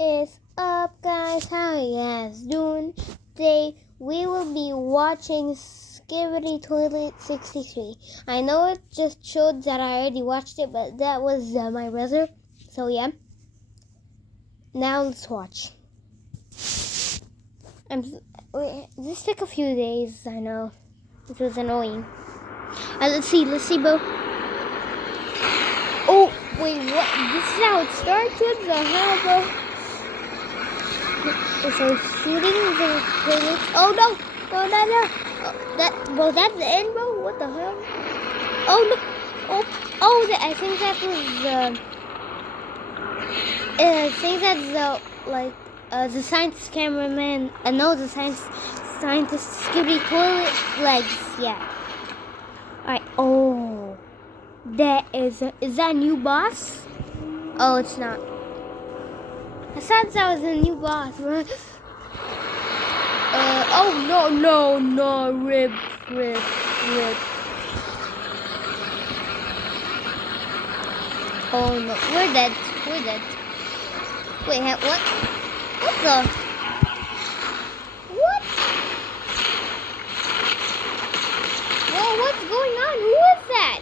is up, guys? How you guys doing? Today we will be watching Skibidi Toilet 63. I know it just showed that I already watched it, but that was my brother. So yeah. Now let's watch. This took a few days, I know. It was annoying. Let's see, bro. Oh, wait, what? This is how it starts? What the hell, bro? So shooting the toilets. Oh no! Oh no! Oh, that's the end, bro. What the hell? Oh no! I think that was I think that's the scientist cameraman. No, the scientist Skibidi toilet legs. Yeah. All right. Oh, that is that a new boss? Oh, it's not. I thought that was a new boss. Oh no, rip. Oh no, we're dead. Wait, what? What the? What? Whoa, what's going on? Who is that?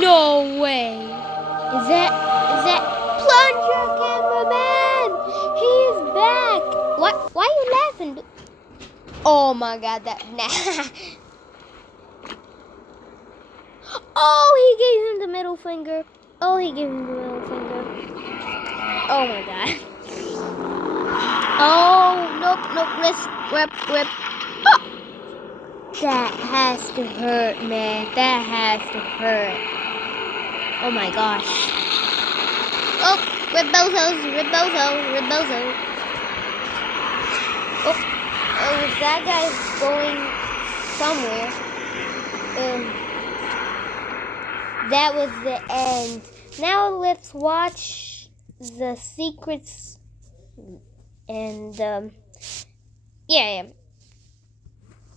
No way. Is that Plumber Cameraman? He's back. What? Why are you laughing? Oh my God, Oh, he gave him the middle finger. Oh my God. Oh, nope. Rip. Oh. That has to hurt, man. That has to hurt. Oh my gosh. Oh, Ribbozo. Oh, that guy's going somewhere. That was the end. Now let's watch the secrets and yeah.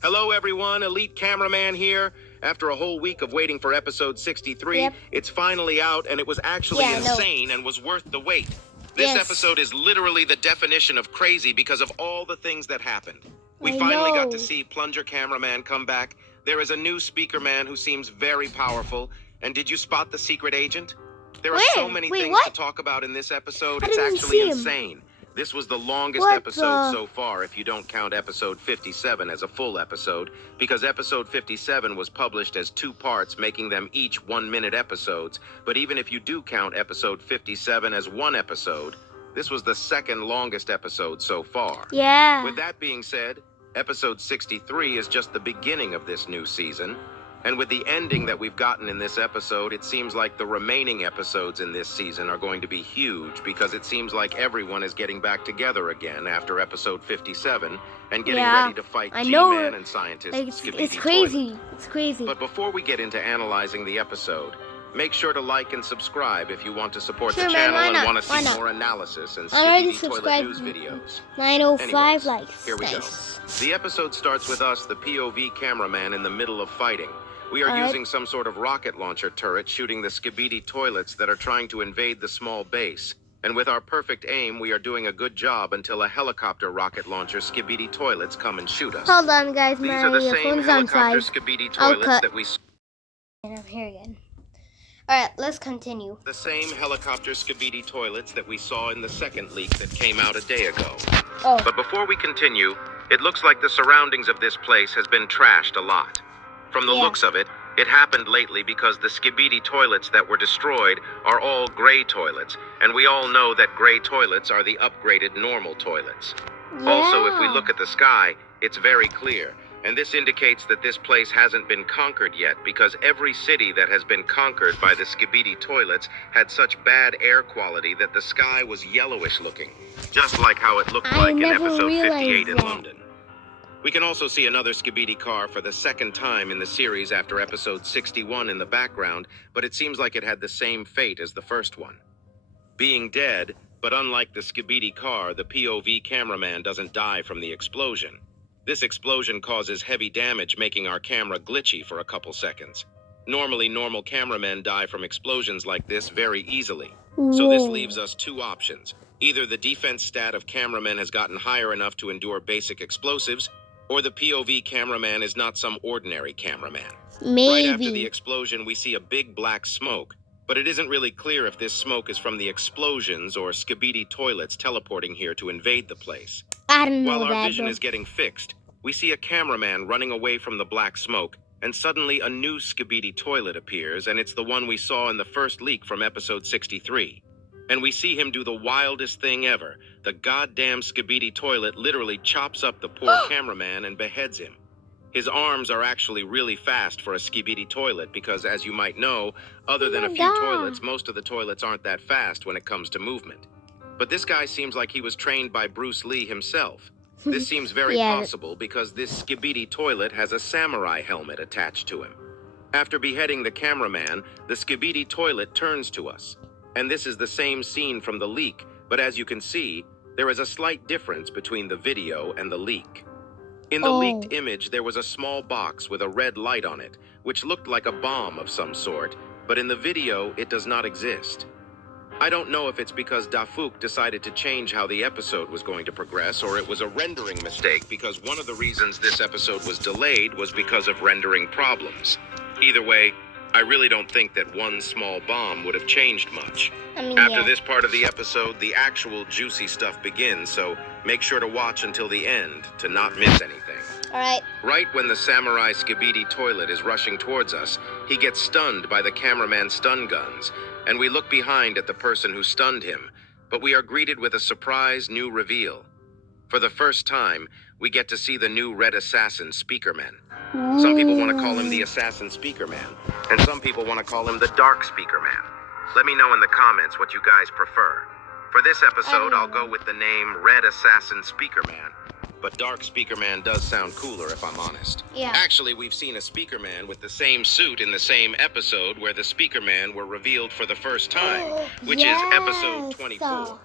Hello everyone, Elite Cameraman here. After a whole week of waiting for episode 63, It's finally out, and it was actually insane and was worth the wait. This episode is literally the definition of crazy because of all the things that happened. We finally got to see Plumber Cameraman come back. There is a new speaker man who seems very powerful. And did you spot the secret agent? There are so many things to talk about in this episode. It's actually insane. This was the longest episode so far, if you don't count episode 57 as a full episode, because episode 57 was published as 2 parts, making them each 1-minute episodes. But even if you do count episode 57 as 1 episode, this was the second longest episode so far. Yeah. With that being said, episode 63 is just the beginning of this new season. And with the ending that we've gotten in this episode, it seems like the remaining episodes in this season are going to be huge, because it seems like everyone is getting back together again after episode 57 and getting ready to fight G-Man and scientist Skibidi. It's crazy. It's crazy. But before we get into analyzing the episode, make sure to like and subscribe if you want to support the channel and want to see more analysis and Skibidi Toilet News videos. 905 likes. Here we go. The episode starts with us, the POV cameraman, in the middle of fighting. We are using some sort of rocket launcher turret shooting the Skibidi toilets that are trying to invade the small base. And with our perfect aim, we are doing a good job until a helicopter rocket launcher Skibidi toilets come and shoot us. Hold on, guys. These are the same helicopter Skibidi toilets that we saw. And I'm here again. Alright, let's continue. The same helicopter Skibidi toilets that we saw in the second leak that came out a day ago. Oh. But before we continue, it looks like the surroundings of this place has been trashed a lot. From the looks of it, it happened lately because the Skibidi toilets that were destroyed are all gray toilets, and we all know that gray toilets are the upgraded normal toilets. Also, if we look at the sky, it's very clear, and this indicates that this place hasn't been conquered yet, because every city that has been conquered by the Skibidi toilets had such bad air quality that the sky was yellowish looking, just like how it looked like in episode 58 in London. We can also see another Skibidi car for the second time in the series after episode 61 in the background, but it seems like it had the same fate as the first one. Being dead, but unlike the Skibidi car, the POV cameraman doesn't die from the explosion. This explosion causes heavy damage, making our camera glitchy for a couple seconds. Normally, normal cameramen die from explosions like this very easily. So this Whoa. leaves us two options. Either the defense stat of Cameraman has gotten higher enough to endure basic explosives, or the POV Cameraman is not some ordinary cameraman. Right after the Maybe. explosion, we see a big black smoke, but it isn't really clear if this smoke is from the explosions or Skibidi toilets teleporting here to invade the place. I don't know While our that vision though. is getting fixed, we see a cameraman running away from the black smoke, and suddenly a new Skibidi toilet appears, and it's the one we saw in the first leak from episode 63. And we see him do the wildest thing ever. The goddamn Skibidi toilet literally chops up the poor cameraman and beheads him. His arms are actually really fast for a Skibidi toilet because, as you might know, other than a few toilets, most of the toilets aren't that fast when it comes to movement. But this guy seems like he was trained by Bruce Lee himself. This seems very possible because this Skibidi toilet has a samurai helmet attached to him. After beheading the cameraman, the Skibidi toilet turns to us. And this is the same scene from the leak, but as you can see, there is a slight difference between the video and the leak. In the leaked image, there was a small box with a red light on it, which looked like a bomb of some sort, but in the video, it does not exist. I don't know if it's because Dafuk decided to change how the episode was going to progress, or it was a rendering mistake because one of the reasons this episode was delayed was because of rendering problems. Either way, I really don't think that one small bomb would have changed much. After this part of the episode, the actual juicy stuff begins, so make sure to watch until the end to not miss anything. Alright. Right when the samurai Skibidi toilet is rushing towards us, he gets stunned by the cameraman's stun guns, and we look behind at the person who stunned him, but we are greeted with a surprise new reveal. For the first time, we get to see the new Red Assassin Speakerman. Some people want to call him the Assassin Speakerman, and some people want to call him the Dark Speakerman. Let me know in the comments what you guys prefer. For this episode, I'll go with the name Red Assassin Speakerman, but Dark Speakerman does sound cooler if I'm honest. Yeah. Actually, we've seen a Speakerman with the same suit in the same episode where the Speakerman were revealed for the first time, which is episode 24.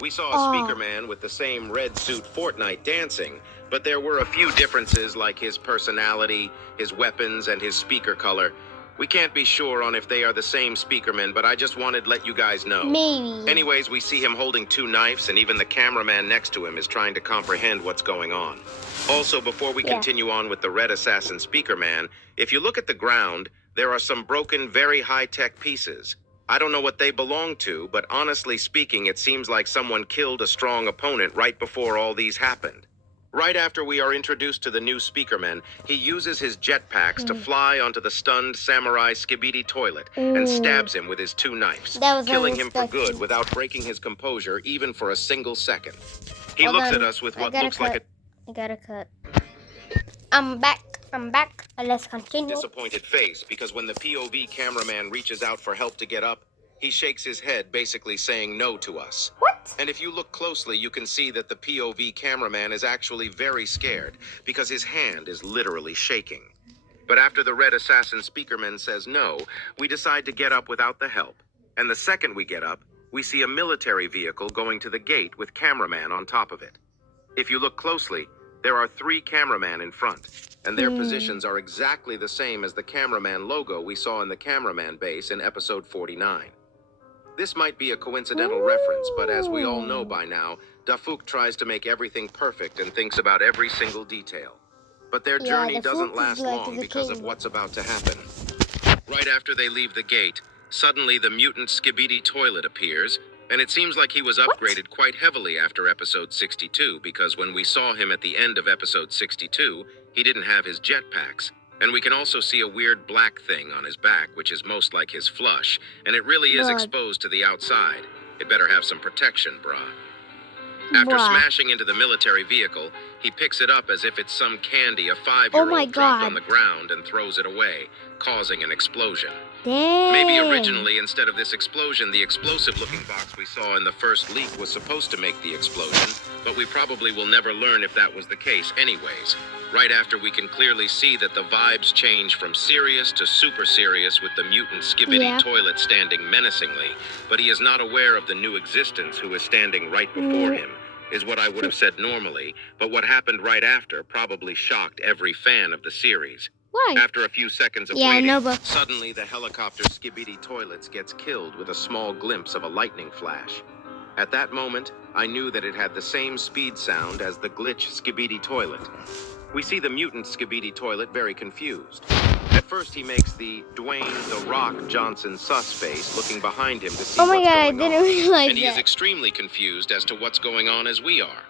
We saw a Speakerman with the same red suit Fortnite dancing, but there were a few differences like his personality, his weapons, and his speaker color. We can't be sure on if they are the same Speakerman, but I just wanted to let you guys know. Maybe. Anyways, we see him holding two knives, and even the cameraman next to him is trying to comprehend what's going on. Also, before we continue on with the Red Assassin Speakerman, if you look at the ground, there are some broken, very high-tech pieces. I don't know what they belong to, but honestly speaking, it seems like someone killed a strong opponent right before all these happened. Right after we are introduced to the new Speakerman, he uses his jetpacks to fly onto the stunned samurai Skibidi toilet and stabs him with his two knives, killing him for good without breaking his composure even for a single second. He looks at us with what looks like a I gotta cut. I'm back. Let's continue. disappointed face because when the POV cameraman reaches out for help to get up, he shakes his head, basically saying no to us. What? And if you look closely, you can see that the POV cameraman is actually very scared because his hand is literally shaking. But after the Red Assassin Speakerman says no, we decide to get up without the help. And the second we get up, we see a military vehicle going to the gate with Cameraman on top of it. If you look closely, there are 3 cameramen in front, and their positions are exactly the same as the Cameraman logo we saw in the Cameraman base in episode 49. This might be a coincidental reference, but as we all know by now, Dafuk tries to make everything perfect and thinks about every single detail. But their journey doesn't last long because of what's about to happen. Right after they leave the gate, suddenly the mutant Skibidi toilet appears, and it seems like he was upgraded quite heavily after episode 62, because when we saw him at the end of episode 62, he didn't have his jetpacks. And we can also see a weird black thing on his back, which is most like his flush, and it really is exposed to the outside. It better have some protection, brah. After smashing into the military vehicle, he picks it up as if it's some candy a 5-year-old dropped on the ground and throws it away, causing an explosion. Dang. Maybe originally, instead of this explosion, the explosive-looking box we saw in the first leak was supposed to make the explosion, but we probably will never learn if that was the case anyways. Right after we can clearly see that the vibes change from serious to super serious with the mutant Skibidi toilet standing menacingly, but he is not aware of the new existence who is standing right before him, is what I would have said normally, but what happened right after probably shocked every fan of the series. Why? After a few seconds of Yeah, I waiting, know, but suddenly the helicopter Skibidi Toilets gets killed with a small glimpse of a lightning flash. At that moment, I knew that it had the same speed sound as the glitch Skibidi Toilet. We see the mutant Skibidi Toilet very confused. At first, he makes the Dwayne "The Rock" Johnson sus face, looking behind him to see oh my what's god, I going didn't on. realize And he is that. extremely confused as to what's going on as we are.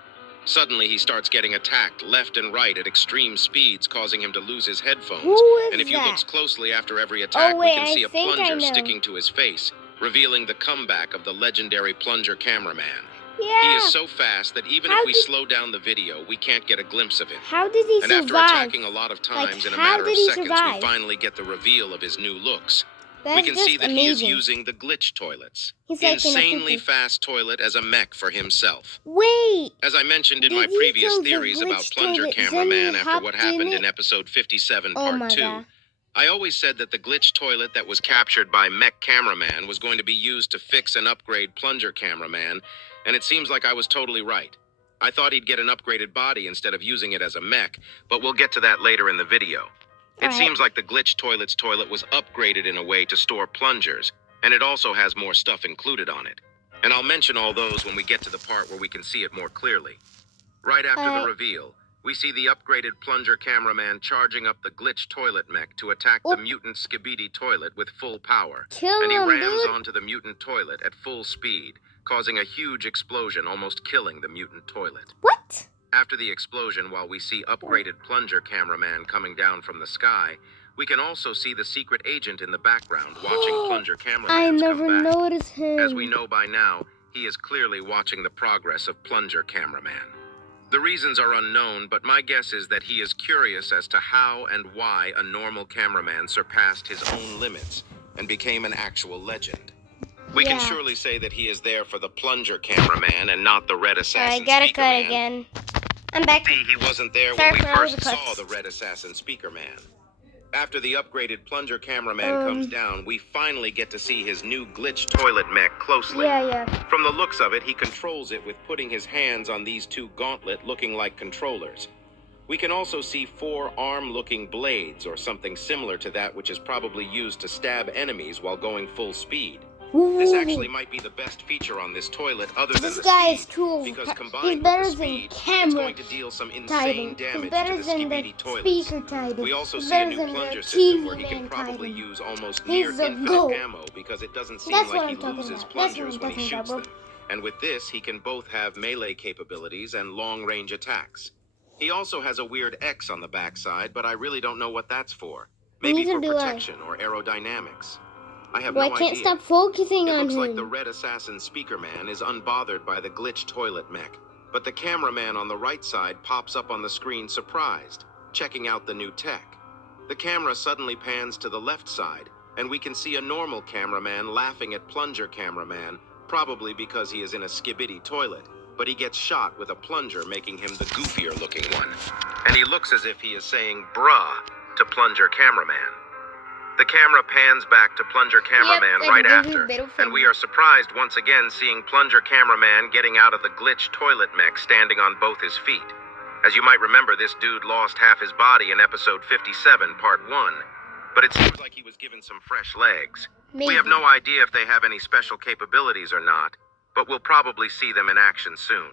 Suddenly, he starts getting attacked left and right at extreme speeds, causing him to lose his headphones. Who is And if you that? look closely after every attack, Oh we wait, can I see a think I plunger know. sticking to his face, revealing the comeback of the legendary plunger cameraman. Yeah. He is so fast that even How if we did- slow down the video, we can't get a glimpse of him. How did he And survive? after attacking a lot of times, Like, in a how matter of did he seconds, survive? we finally get the reveal of his new looks. That's We can just see that amazing. he is using the glitch toilets. He's like in a Insanely poopy. fast toilet as a mech for himself. Wait. As I mentioned in Did my he previous kill the theories about glitch Plunger toilet, then Cameraman he after what hopped in happened it? in episode 57 Oh part my 2, god. I always said that the glitch toilet that was captured by Mech Cameraman was going to be used to fix and upgrade Plunger Cameraman, and it seems like I was totally right. I thought he'd get an upgraded body instead of using it as a mech, but we'll get to that later in the video. It Alright. seems like the glitch toilet's toilet was upgraded in a way to store plungers, and it also has more stuff included on it. And I'll mention all those when we get to the part where we can see it more clearly. Right after the reveal, we see the upgraded Plunger Cameraman charging up the glitch toilet mech to attack the mutant Skibidi Toilet with full power. Kill And he him, rams dude. onto the mutant toilet at full speed, causing a huge explosion, almost killing the mutant toilet. What? After the explosion, while we see upgraded Plunger Cameraman coming down from the sky, we can also see the secret agent in the background watching Plunger Cameraman I come never back. noticed him. As we know by now, he is clearly watching the progress of Plunger Cameraman. The reasons are unknown, but my guess is that he is curious as to how and why a normal cameraman surpassed his own limits and became an actual legend. We can Yeah. surely say that he is there for the Plunger Cameraman and not the Red Assassin I gotta Speaker cut Man. again. I'm back. See, he wasn't there Sorry when we for all the first cuts. saw the Red Assassin Speaker Man. After the upgraded Plunger Cameraman comes down, we finally get to see his new glitch toilet mech closely. Yeah. From the looks of it, he controls it with putting his hands on these two gauntlet looking like controllers. We can also see 4 arm-looking blades or something similar to that which is probably used to stab enemies while going full speed. This actually might be the best feature on this toilet other than This the guy speed, is cool. because He's combined better with the than speed, it's camera going to deal some insane Titan. damage He's better to the than the Skibidi toilets. speaker Titan. We also He's see a better new than the plunger system where he TV can man probably Titan. use almost He's near the infinite GOAT. ammo because it doesn't seem That's like what he I'm talking loses about. That's what plungers I'm when he talking shoots about, them. And with this, he can both have melee capabilities and long-range attacks. He also has a weird X on the backside, but I really don't know what that's for. Maybe Neither for do I. protection or aerodynamics. I have Well, no I can't idea. stop focusing It on looks him. like the Red Assassin Speaker Man is unbothered by the glitch toilet mech, but the cameraman on the right side pops up on the screen surprised, checking out the new tech. The camera suddenly pans to the left side, and we can see a normal cameraman laughing at Plunger Cameraman, probably because he is in a Skibidi toilet, but he gets shot with a plunger, making him the goofier looking one. And he looks as if he is saying bruh to Plunger Cameraman. The camera pans back to Plunger Cameraman Yep, right and gives his after, middle and we finger. are surprised once again seeing Plunger Cameraman getting out of the glitch toilet mech standing on both his feet. As you might remember, this dude lost half his body in episode 57, part 1, but it seems like he was given some fresh legs. We have Maybe. no idea if they have any special capabilities or not, but we'll probably see them in action soon.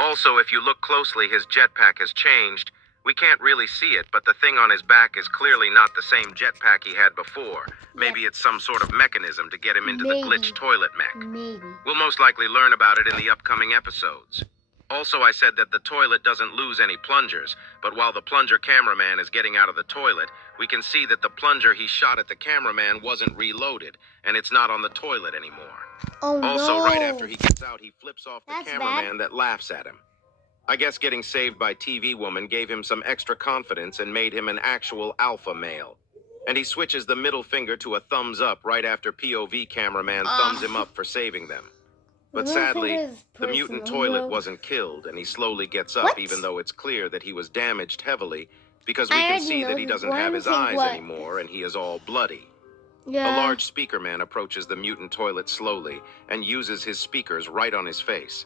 Also, if you look closely, his jetpack has changed. We can't really see it, but the thing on his back is clearly not the same jetpack he had before. Maybe it's some sort of mechanism to get him into the glitch toilet mech. Maybe. We'll most likely learn about it in the upcoming episodes. Also, I said that the toilet doesn't lose any plungers, but while the Plunger Cameraman is getting out of the toilet, we can see that the plunger he shot at the cameraman wasn't reloaded, and it's not on the toilet anymore. Oh Also, no. right after he gets out, he flips off the That's cameraman that laughs at him. I guess getting saved by TV Woman gave him some extra confidence and made him an actual alpha male. And he switches the middle finger to a thumbs up right after POV cameraman thumbs him up for saving them. But Middle sadly, finger is the mutant personal. toilet wasn't killed, and he slowly gets up, What? even though it's clear that he was damaged heavily, because we I can already see know that he this. doesn't Why have do his you think eyes what? anymore, and he is all bloody. Yeah. A large speaker man approaches the mutant toilet slowly and uses his speakers right on his face.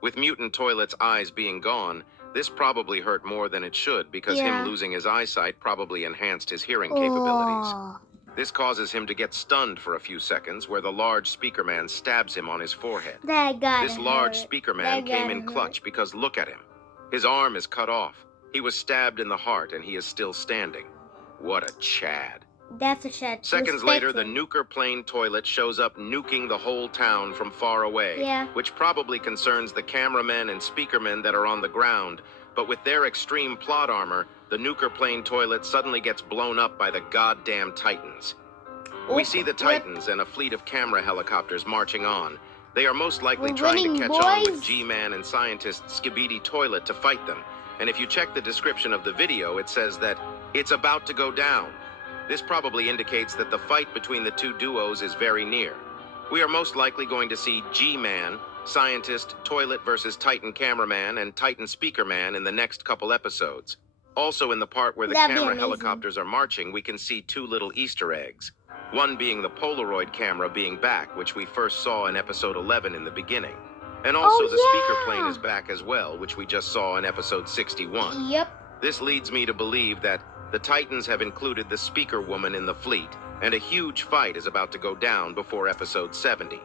With mutant toilet's eyes being gone, This probably hurt more than it should because Yeah. him losing his eyesight probably enhanced his hearing capabilities. Oh. This causes him to get stunned for a few seconds where the large speaker man stabs him on his forehead. That got This large hurt. speaker man That came gotta in hurt. clutch because look at him. His arm is cut off. He was stabbed in the heart and he is still standing. What a Chad. That's a shot. Seconds later, the nuker plane toilet shows up nuking the whole town from far away, Yeah. which probably concerns the cameramen and speakermen that are on the ground, but with their extreme plot armor, the nuker plane toilet suddenly gets blown up by the goddamn Titans. We see the Titans and a fleet of camera helicopters marching on. They are most likely We're trying to winning, catch on with boys. G-Man and scientist Skibidi Toilet to fight them. And if you check the description of the video, it says that it's about to go down. This probably indicates that the fight between the two duos is very near. We are most likely going to see G-Man, Scientist, Toilet versus Titan Cameraman, and Titan Speaker Man in the next couple episodes. Also in the part where the That'd be camera amazing. helicopters are marching, we can see two little Easter eggs. One being the Polaroid camera being back, which we first saw in episode 11 in the beginning. And also the speaker plane is back as well, which we just saw in episode 61. Yep. This leads me to believe that the Titans have included the speaker woman in the fleet, and a huge fight is about to go down before episode 70.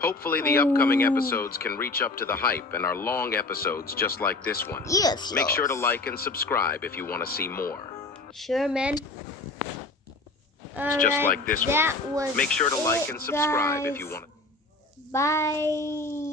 Hopefully the upcoming episodes can reach up to the hype and are long episodes just like this one. Yes. Make sure to like and subscribe if you want to see more. Sure, man. It's just like this that one. Was Make sure to like and subscribe if you guys. want to. Bye.